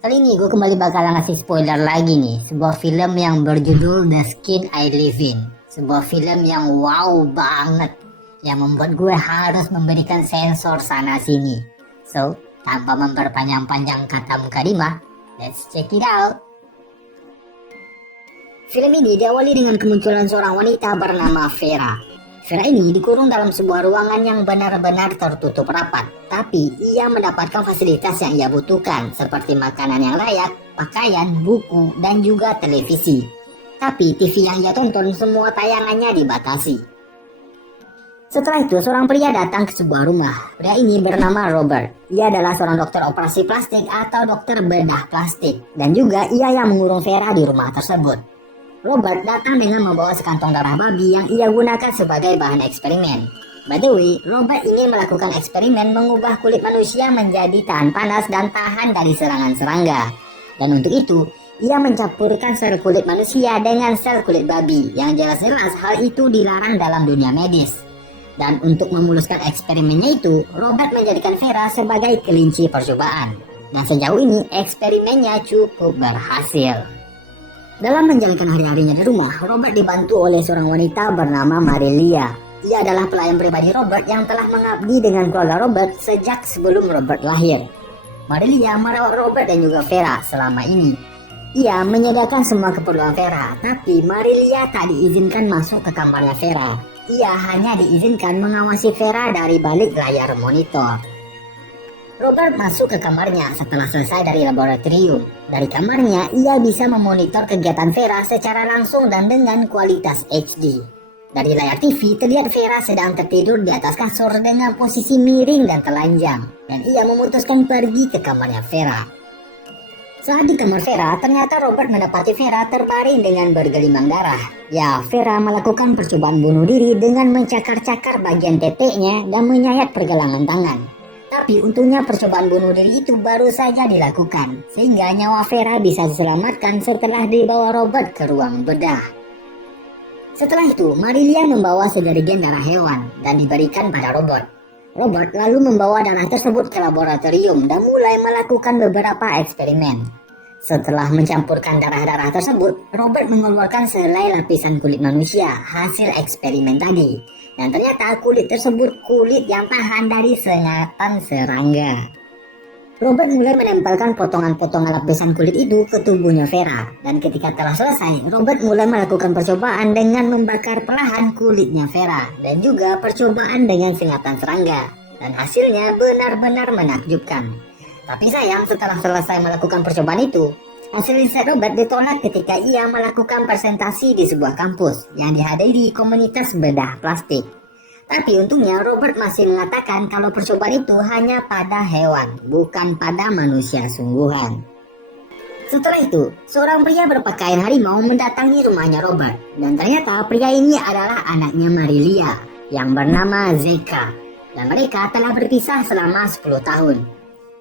Kali ini gue kembali bakal ngasih spoiler lagi nih. Sebuah film yang berjudul The Skin I Live In. Sebuah film yang wow banget, yang membuat gue harus memberikan sensor sana sini. So, tanpa memperpanjang-panjang kata mukadimah, let's check it out. Film ini diawali dengan kemunculan seorang wanita bernama Vera. Vera ini dikurung dalam sebuah ruangan yang benar-benar tertutup rapat. Tapi ia mendapatkan fasilitas yang ia butuhkan, seperti makanan yang layak, pakaian, buku, dan juga televisi. Tapi TV yang ia tonton semua tayangannya dibatasi. Setelah itu, seorang pria datang ke sebuah rumah. Pria ini bernama Robert. Ia adalah seorang dokter operasi plastik atau dokter bedah plastik. Dan juga ia yang mengurung Vera di rumah tersebut. Robert datang dengan membawa sekantong darah babi yang ia gunakan sebagai bahan eksperimen. By the way, Robert ingin melakukan eksperimen mengubah kulit manusia menjadi tahan panas dan tahan dari serangan serangga. Dan untuk itu, ia mencampurkan sel kulit manusia dengan sel kulit babi, yang jelas-jelas hal itu dilarang dalam dunia medis. Dan untuk memuluskan eksperimennya itu, Robert menjadikan Vera sebagai kelinci percobaan. Dan sejauh ini, eksperimennya cukup berhasil. Dalam menjalankan hari-harinya di rumah, Robert dibantu oleh seorang wanita bernama Marilia. Ia adalah pelayan pribadi Robert yang telah mengabdi dengan keluarga Robert sejak sebelum Robert lahir. Marilia merawat Robert dan juga Vera selama ini. Ia menyediakan semua keperluan Vera, tapi Marilia tak diizinkan masuk ke kamarnya Vera. Ia hanya diizinkan mengawasi Vera dari balik layar monitor. Robert masuk ke kamarnya setelah selesai dari laboratorium. Dari kamarnya, ia bisa memonitor kegiatan Vera secara langsung dan dengan kualitas HD. Dari layar TV, terlihat Vera sedang tertidur di atas kasur dengan posisi miring dan telanjang. Dan ia memutuskan pergi ke kamarnya Vera. Saat di kamar Vera, ternyata Robert mendapati Vera terbaring dengan bergelimang darah. Ya, Vera melakukan percobaan bunuh diri dengan mencakar-cakar bagian teteknya dan menyayat pergelangan tangan. Tapi untungnya percobaan bunuh diri itu baru saja dilakukan, sehingga nyawa Vera bisa diselamatkan setelah dibawa Robert ke ruang bedah. Setelah itu, Marilia membawa sejerigen darah hewan dan diberikan pada Robert. Robert lalu membawa darah tersebut ke laboratorium dan mulai melakukan beberapa eksperimen. Setelah mencampurkan darah-darah tersebut, Robert mengeluarkan selai lapisan kulit manusia hasil eksperimen tadi. Dan ternyata kulit tersebut kulit yang tahan dari sengatan serangga. Robert mulai menempelkan potongan-potongan lapisan kulit itu ke tubuhnya Vera. Dan ketika telah selesai, Robert mulai melakukan percobaan dengan membakar perlahan kulitnya Vera. Dan juga percobaan dengan sengatan serangga. Dan hasilnya benar-benar menakjubkan. Tapi sayang, setelah selesai melakukan percobaan itu, hasil riset Robert ditolak ketika ia melakukan presentasi di sebuah kampus yang dihadiri komunitas bedah plastik. Tapi untungnya Robert masih mengatakan kalau percobaan itu hanya pada hewan, bukan pada manusia sungguhan. Setelah itu, seorang pria berpakaian harimau mendatangi rumahnya Robert. Dan ternyata pria ini adalah anaknya Marilia yang bernama Zeka. Dan mereka telah berpisah selama 10 tahun.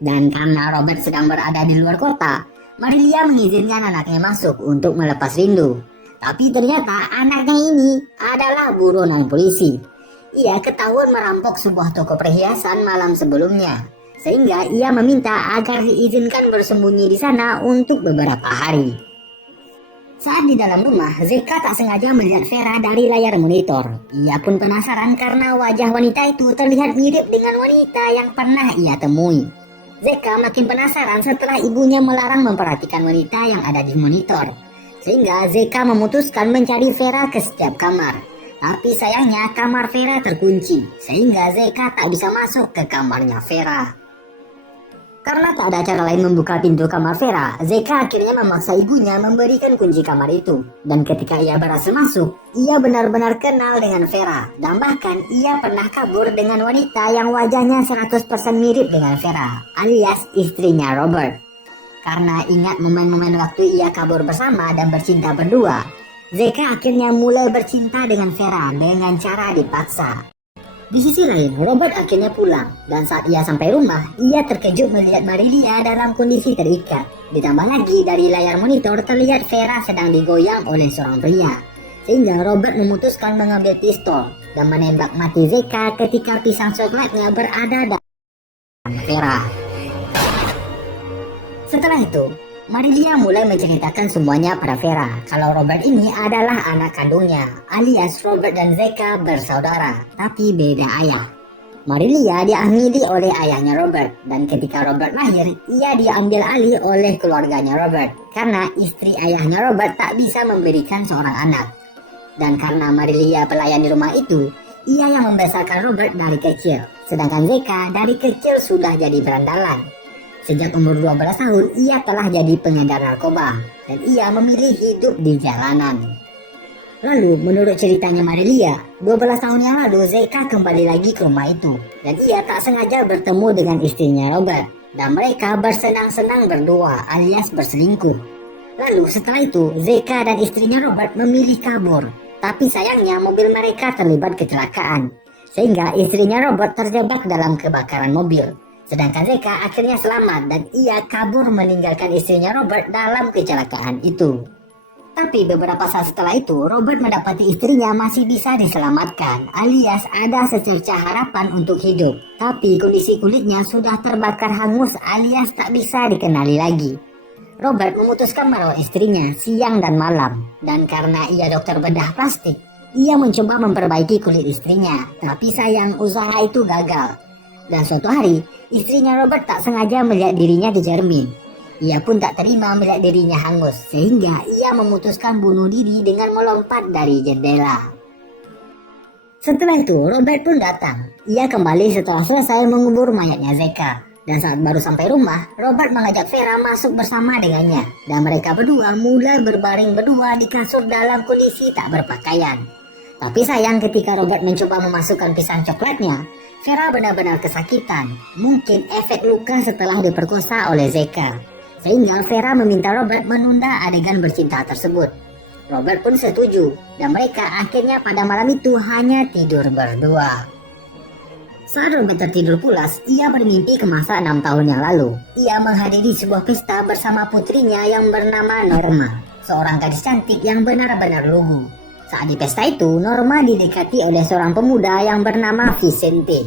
Dan karena Robert sedang berada di luar kota, Marilia mengizinkan anaknya masuk untuk melepas rindu. Tapi ternyata anaknya ini adalah buronan polisi. Ia ketahuan merampok sebuah toko perhiasan malam sebelumnya. Sehingga ia meminta agar diizinkan bersembunyi di sana untuk beberapa hari. Saat di dalam rumah, Zeka tak sengaja melihat Vera dari layar monitor. Ia pun penasaran karena wajah wanita itu terlihat mirip dengan wanita yang pernah ia temui. Zeka makin penasaran setelah ibunya melarang memperhatikan wanita yang ada di monitor. Sehingga Zeka memutuskan mencari Vera ke setiap kamar. Tapi sayangnya kamar Vera terkunci, sehingga Zeka tak bisa masuk ke kamarnya Vera. Karena tak ada cara lain membuka pintu kamar Vera, Zeka akhirnya memaksa ibunya memberikan kunci kamar itu. Dan ketika ia berhasil masuk, ia benar-benar kenal dengan Vera. Dan bahkan ia pernah kabur dengan wanita yang wajahnya 100% mirip dengan Vera, alias istrinya Robert. Karena ingat momen-momen waktu ia kabur bersama dan bercinta berdua, Zeka akhirnya mulai bercinta dengan Vera dengan cara dipaksa. Di sisi lain, Robert akhirnya pulang, dan saat ia sampai rumah, ia terkejut melihat Marilia dalam kondisi terikat. Ditambah lagi dari layar monitor terlihat Vera sedang digoyang oleh seorang pria. Sehingga Robert memutuskan mengambil pistol dan menembak mati Zeka ketika pisang coklatnya berada dalam Vera. Setelah itu, Marilia mulai menceritakan semuanya pada Vera kalau Robert ini adalah anak kandungnya, alias Robert dan Zeka bersaudara, tapi beda ayah. Marilia diamili oleh ayahnya Robert, dan ketika Robert lahir, ia diambil alih oleh keluarganya Robert karena istri ayahnya Robert tak bisa memberikan seorang anak. Dan karena Marilia pelayan di rumah itu, ia yang membesarkan Robert dari kecil, sedangkan Zeka dari kecil sudah jadi berandalan. Sejak umur 12 tahun, ia telah jadi pengedar narkoba, dan ia memilih hidup di jalanan. Lalu, menurut ceritanya Marilia, 12 tahun yang lalu Zeka kembali lagi ke rumah itu, dan ia tak sengaja bertemu dengan istrinya Robert, dan mereka bersenang-senang berdua alias berselingkuh. Lalu setelah itu, Zeka dan istrinya Robert memilih kabur, tapi sayangnya mobil mereka terlibat kecelakaan, sehingga istrinya Robert terjebak dalam kebakaran mobil. Sedangkan Zeka akhirnya selamat dan ia kabur meninggalkan istrinya Robert dalam kecelakaan itu. Tapi beberapa saat setelah itu, Robert mendapati istrinya masih bisa diselamatkan, alias ada secercah harapan untuk hidup. Tapi kondisi kulitnya sudah terbakar hangus alias tak bisa dikenali lagi. Robert memutuskan merawat istrinya siang dan malam, dan karena ia dokter bedah plastik, ia mencoba memperbaiki kulit istrinya, tapi sayang usaha itu gagal. Dan suatu hari, istrinya Robert tak sengaja melihat dirinya di cermin. Ia pun tak terima melihat dirinya hangus, sehingga ia memutuskan bunuh diri dengan melompat dari jendela. Setelah itu, Robert pun datang. Ia kembali setelah selesai mengubur mayatnya Zeka. Dan saat baru sampai rumah, Robert mengajak Vera masuk bersama dengannya. Dan mereka berdua mulai berbaring berdua di kasur dalam kondisi tak berpakaian. Tapi sayang ketika Robert mencoba memasukkan pisang coklatnya, Vera benar-benar kesakitan, mungkin efek luka setelah diperkosa oleh Zeka. Sehingga Vera meminta Robert menunda adegan bercinta tersebut. Robert pun setuju, dan mereka akhirnya pada malam itu hanya tidur berdua. Saat Robert tertidur pulas, ia bermimpi ke masa 6 tahun yang lalu. Ia menghadiri sebuah pesta bersama putrinya yang bernama Norma, seorang gadis cantik yang benar-benar lugu. Saat di pesta itu, Norma didekati oleh seorang pemuda yang bernama Vicente.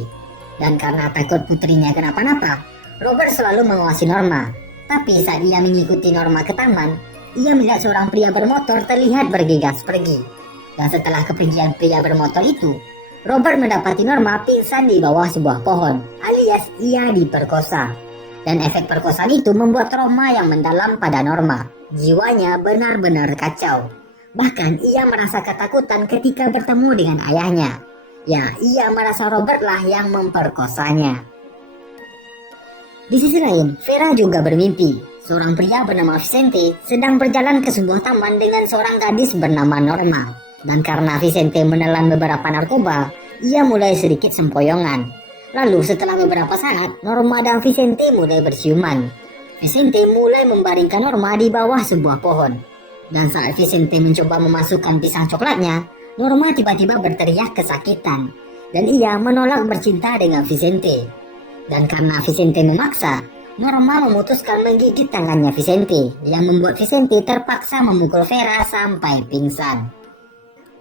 Dan karena takut putrinya kenapa-napa, Robert selalu mengawasi Norma. Tapi saat ia mengikuti Norma ke taman, ia melihat seorang pria bermotor terlihat bergegas pergi. Dan setelah kepergian pria bermotor itu, Robert mendapati Norma pingsan di bawah sebuah pohon, alias ia diperkosa. Dan efek perkosaan itu membuat trauma yang mendalam pada Norma. Jiwanya benar-benar kacau. Bahkan ia merasa ketakutan ketika bertemu dengan ayahnya. Ya, ia merasa Robert lah yang memperkosanya. Di sisi lain, Vera juga bermimpi. Seorang pria bernama Vicente sedang berjalan ke sebuah taman dengan seorang gadis bernama Norma. Dan karena Vicente menelan beberapa narkoba, ia mulai sedikit sempoyongan. Lalu setelah beberapa saat, Norma dan Vicente mulai berciuman. Vicente mulai membaringkan Norma di bawah sebuah pohon. Dan saat Vicente mencoba memasukkan pisang coklatnya, Norma tiba-tiba berteriak kesakitan. Dan ia menolak bercinta dengan Vicente. Dan karena Vicente memaksa, Norma memutuskan menggigit tangannya Vicente, yang membuat Vicente terpaksa memukul Vera sampai pingsan.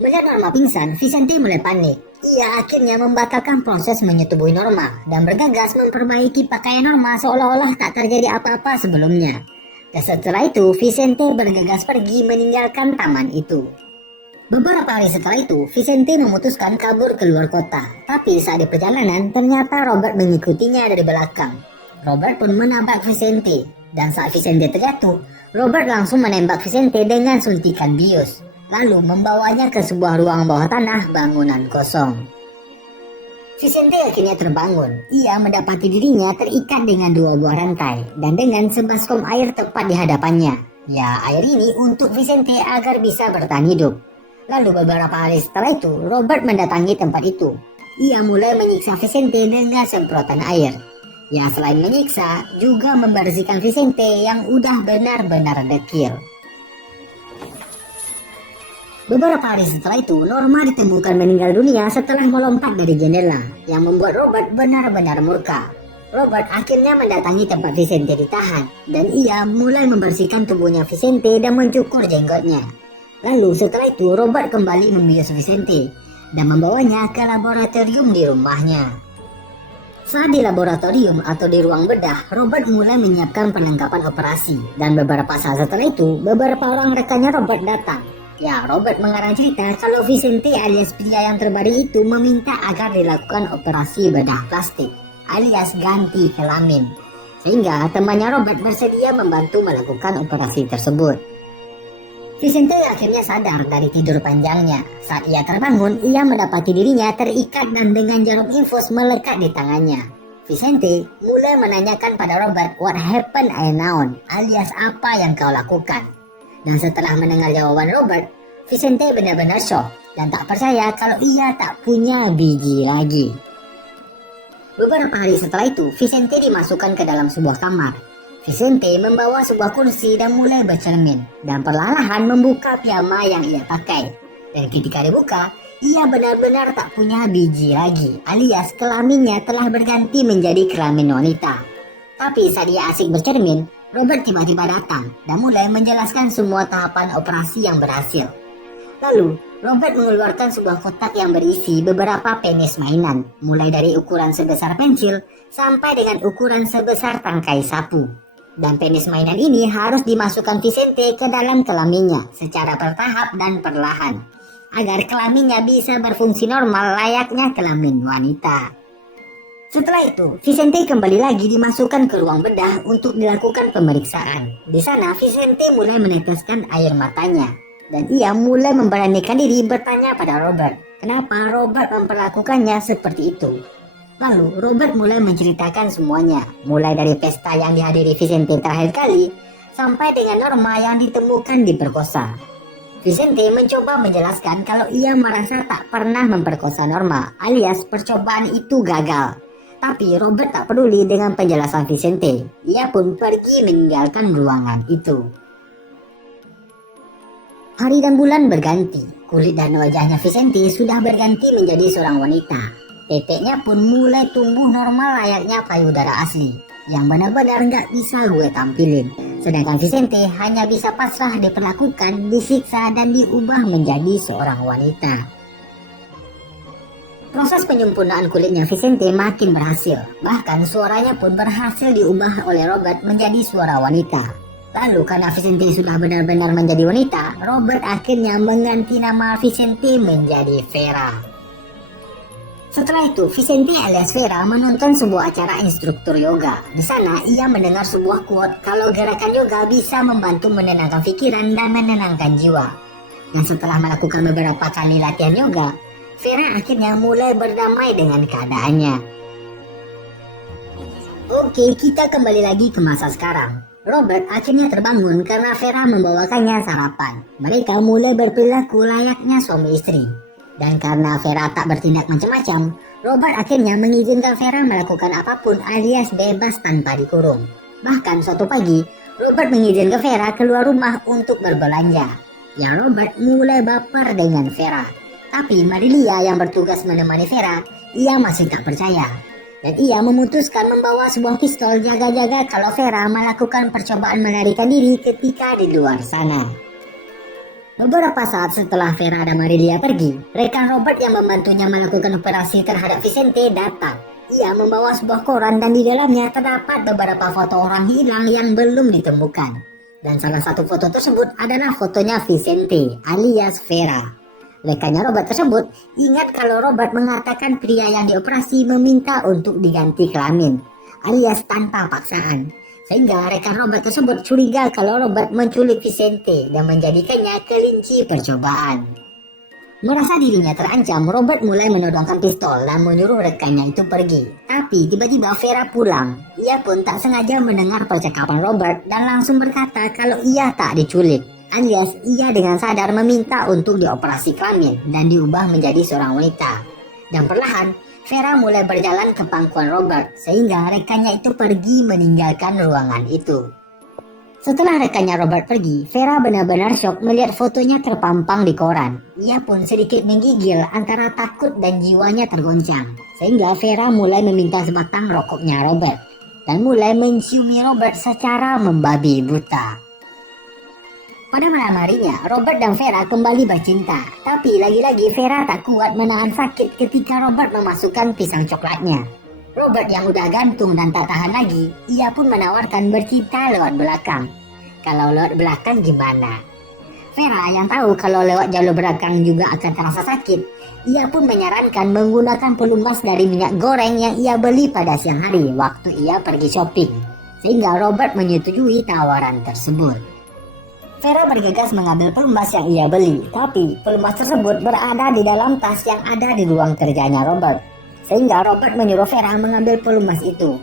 Melihat Norma pingsan, Vicente mulai panik. Ia akhirnya membatalkan proses menyetubuhi Norma dan bergegas memperbaiki pakaian Norma seolah-olah tak terjadi apa-apa sebelumnya. Dan setelah itu, Vicente bergegas pergi meninggalkan taman itu. Beberapa hari setelah itu, Vicente memutuskan kabur ke luar kota. Tapi saat di perjalanan, ternyata Robert mengikutinya dari belakang. Robert pun menabrak Vicente. Dan saat Vicente terjatuh, Robert langsung menembak Vicente dengan suntikan bius. Lalu membawanya ke sebuah ruang bawah tanah bangunan kosong. Vicente akhirnya terbangun. Ia mendapati dirinya terikat dengan 2 buah rantai dan dengan sebaskom air tepat di hadapannya. Ya, air ini untuk Vicente agar bisa bertahan hidup. Lalu beberapa hari setelah itu, Robert mendatangi tempat itu. Ia mulai menyiksa Vicente dengan semprotan air. Ya, selain menyiksa, juga membersihkan Vicente yang udah benar-benar dekil. Beberapa hari setelah itu, Norma ditemukan meninggal dunia setelah melompat dari jendela, yang membuat Robert benar-benar murka. Robert akhirnya mendatangi tempat Vicente ditahan, dan ia mulai membersihkan tubuhnya Vicente dan mencukur jenggotnya. Lalu setelah itu, Robert kembali membius Vicente, dan membawanya ke laboratorium di rumahnya. Saat di laboratorium atau di ruang bedah, Robert mulai menyiapkan perlengkapan operasi. Dan beberapa saat setelah itu, beberapa orang rekannya Robert datang. Ya, Robert mengarang cerita kalau Vicente alias pria yang terbaring itu meminta agar dilakukan operasi bedah plastik, alias ganti kelamin. Sehingga temannya Robert bersedia membantu melakukan operasi tersebut. Vicente akhirnya sadar dari tidur panjangnya. Saat ia terbangun, ia mendapati dirinya terikat dan dengan jarum infus melekat di tangannya. Vicente mulai menanyakan pada Robert, "What happened Aenaon?" alias apa yang kau lakukan. Dan setelah mendengar jawaban Robert, Vicente benar-benar shock dan tak percaya kalau ia tak punya biji lagi. Beberapa hari setelah itu, Vicente dimasukkan ke dalam sebuah kamar. Vicente membawa sebuah kursi dan mulai bercermin, dan perlahan membuka piyama yang ia pakai. Dan ketika dibuka, ia benar-benar tak punya biji lagi, alias kelaminnya telah berganti menjadi kelamin wanita. Tapi saat ia asik bercermin, Robert tiba-tiba datang dan mulai menjelaskan semua tahapan operasi yang berhasil. Lalu, Robert mengeluarkan sebuah kotak yang berisi beberapa penis mainan, mulai dari ukuran sebesar pensil sampai dengan ukuran sebesar tangkai sapu. Dan penis mainan ini harus dimasukkan Vicente ke dalam kelaminnya secara bertahap dan perlahan, agar kelaminnya bisa berfungsi normal layaknya kelamin wanita. Setelah itu, Vicente kembali lagi dimasukkan ke ruang bedah untuk dilakukan pemeriksaan. Di sana, Vicente mulai meneteskan air matanya. Dan ia mulai memberanikan diri bertanya pada Robert, kenapa Robert memperlakukannya seperti itu. Lalu, Robert mulai menceritakan semuanya, mulai dari pesta yang dihadiri Vicente terakhir kali, sampai dengan Norma yang ditemukan diperkosa. Vicente mencoba menjelaskan kalau ia merasa tak pernah memperkosa Norma, alias percobaan itu gagal. Tapi Robert tak peduli dengan penjelasan Vicente. Ia pun pergi meninggalkan ruangan itu. Hari dan bulan berganti. Kulit dan wajahnya Vicente sudah berganti menjadi seorang wanita. Teteknya pun mulai tumbuh normal layaknya payudara asli, yang benar-benar gak bisa gue tampilin. Sedangkan Vicente hanya bisa pasrah diperlakukan, disiksa, dan diubah menjadi seorang wanita. Proses penyempurnaan kulitnya Vicente makin berhasil. Bahkan suaranya pun berhasil diubah oleh Robert menjadi suara wanita. Lalu karena Vicente sudah benar-benar menjadi wanita, Robert akhirnya mengganti nama Vicente menjadi Vera. Setelah itu, Vicente alias Vera menonton sebuah acara instruktur yoga. Di sana, ia mendengar sebuah quote kalau gerakan yoga bisa membantu menenangkan pikiran dan menenangkan jiwa. Dan setelah melakukan beberapa kali latihan yoga, Vera akhirnya mulai berdamai dengan keadaannya. Oke, kita kembali lagi ke masa sekarang. Robert akhirnya terbangun karena Vera membawakannya sarapan. Mereka mulai berperilaku layaknya suami istri. Dan karena Vera tak bertindak macam-macam, Robert akhirnya mengizinkan Vera melakukan apapun alias bebas tanpa dikurung. Bahkan suatu pagi, Robert mengizinkan Vera keluar rumah untuk berbelanja. Ya, Robert mulai baper dengan Vera. Tapi Marilia yang bertugas menemani Vera, ia masih tak percaya. Dan ia memutuskan membawa sebuah pistol jaga-jaga kalau Vera melakukan percobaan melarikan diri ketika di luar sana. Beberapa saat setelah Vera dan Marilia pergi, rekan Robert yang membantunya melakukan operasi terhadap Vicente datang. Ia membawa sebuah koran dan di dalamnya terdapat beberapa foto orang hilang yang belum ditemukan. Dan salah satu foto tersebut adalah fotonya Vicente alias Vera. Rekannya Robert tersebut ingat kalau Robert mengatakan pria yang dioperasi meminta untuk diganti kelamin, alias tanpa paksaan. Sehingga rekan Robert tersebut curiga kalau Robert menculik Vicente dan menjadikannya kelinci percobaan. Merasa dirinya terancam, Robert mulai menodongkan pistol dan menyuruh rekannya itu pergi. Tapi tiba-tiba Vera pulang. Ia pun tak sengaja mendengar percakapan Robert dan langsung berkata kalau ia tak diculik. Alias ia dengan sadar meminta untuk dioperasi kelamin dan diubah menjadi seorang wanita. Dan perlahan, Vera mulai berjalan ke pangkuan Robert sehingga rekannya itu pergi meninggalkan ruangan itu. Setelah rekannya Robert pergi, Vera benar-benar syok melihat fotonya terpampang di koran. Ia pun sedikit menggigil antara takut dan jiwanya tergoncang. Sehingga Vera mulai meminta sebatang rokoknya Robert dan mulai menciumi Robert secara membabi buta. Pada malam harinya, Robert dan Vera kembali bercinta. Tapi lagi-lagi Vera tak kuat menahan sakit ketika Robert memasukkan pisang coklatnya. Robert yang udah gantung dan tak tahan lagi, ia pun menawarkan bercinta lewat belakang. Kalau lewat belakang gimana? Vera yang tahu kalau lewat jalur belakang juga akan terasa sakit, ia pun menyarankan menggunakan pelumas dari minyak goreng yang ia beli pada siang hari waktu ia pergi shopping. Sehingga Robert menyetujui tawaran tersebut. Vera bergegas mengambil pelumas yang ia beli, tapi pelumas tersebut berada di dalam tas yang ada di ruang kerjanya Robert. Sehingga Robert menyuruh Vera mengambil pelumas itu.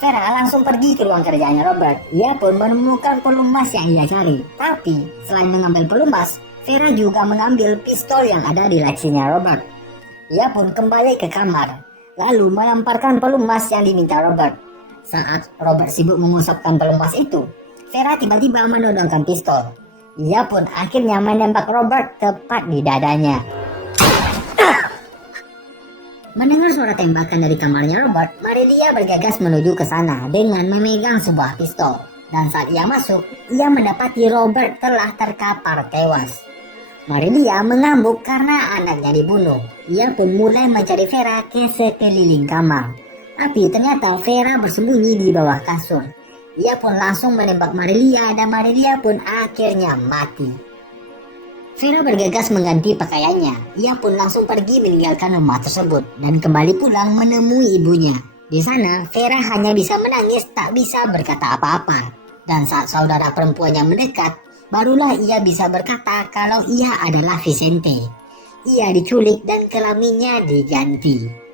Vera langsung pergi ke ruang kerjanya Robert. Ia pun menemukan pelumas yang ia cari. Tapi selain mengambil pelumas, Vera juga mengambil pistol yang ada di lacinya Robert. Ia pun kembali ke kamar, lalu melemparkan pelumas yang diminta Robert. Saat Robert sibuk mengusapkan pelumas itu, Vera tiba-tiba menodongkan pistol. Ia pun akhirnya menembak Robert tepat di dadanya. Mendengar suara tembakan dari kamarnya Robert, Marilia bergegas menuju ke sana dengan memegang sebuah pistol. Dan saat ia masuk, ia mendapati Robert telah terkapar tewas. Marilia mengamuk karena anaknya dibunuh. Ia pun mulai mencari Vera ke sekeliling kamar. Tapi ternyata Vera bersembunyi di bawah kasur. Ia pun langsung menembak Marilia dan Marilia pun akhirnya mati. Vera bergegas mengganti pakaiannya. Ia pun langsung pergi meninggalkan rumah tersebut dan kembali pulang menemui ibunya. Di sana, Vera hanya bisa menangis, tak bisa berkata apa-apa. Dan saat saudara perempuannya mendekat, barulah ia bisa berkata kalau ia adalah Vicente. Ia diculik dan kelaminnya diganti.